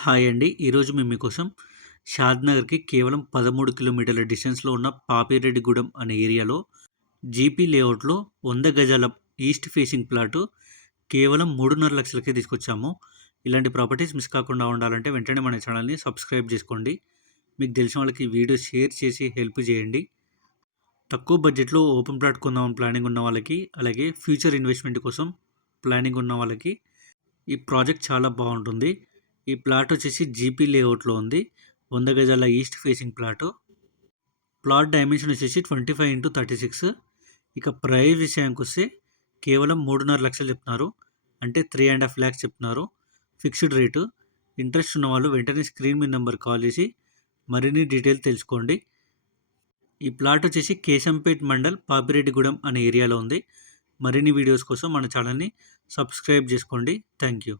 Hi అండి. ఈరోజు మేము మీకోసం షాద్‌నగర్‌కి కేవలం 13 కిలోమీటర్ల డిస్టెన్స్‌లో ఉన్న పాపిరెడ్డిగూడెం అనే ఏరియాలో జీపీ లేఅవుట్‌లో వంద గజాల ఈస్ట్ ఫేసింగ్ ప్లాటు కేవలం 3.5 లక్షలకే తీసుకొచ్చాము. ఇలాంటి ప్రాపర్టీస్ మిస్ కాకుండా ఉండాలంటే వెంటనే మన ఛానల్‌ని సబ్స్క్రైబ్ చేసుకోండి. మీకు తెలిసిన వాళ్ళకి వీడియో షేర్ చేసి హెల్ప్ చేయండి. తక్కువ బడ్జెట్‌లో ఓపెన్ ప్లాట్ కొందామని ప్లానింగ్ ఉన్న వాళ్ళకి, అలాగే ఫ్యూచర్ ఇన్వెస్ట్‌మెంట్ కోసం ప్లానింగ్ ఉన్న వాళ్ళకి ఈ ప్రాజెక్ట్ చాలా బాగుంటుంది. ఈ ప్లాట్ వచ్చేసి జీపీ లేఅవుట్‌లో ఉంది. వంద గజాల east facing plot. Plot dimension వచ్చేసి 25/36 ఇక ప్రైస్ విషయానికొస్తే కేవలం 3.5 లక్షలు చెప్తున్నారు. అంటే త్రీ అండ్ హాఫ్ ల్యాక్స్ చెప్తున్నారు. Fixed rate. ఇంట్రెస్ట్ ఉన్నవాళ్ళు వెంటనే స్క్రీన్ మీద నెంబర్ కాల్ చేసి మరిన్ని డీటెయిల్స్ తెలుసుకోండి. ఈ ప్లాట్ వచ్చేసి కేశంపేట్ మండల్ పాపిరెడ్డిగూడెం అనే ఏరియాలో ఉంది. మరిన్ని వీడియోస్ కోసం మన ఛానల్‌ని సబ్స్క్రైబ్ చేసుకోండి. Thank you.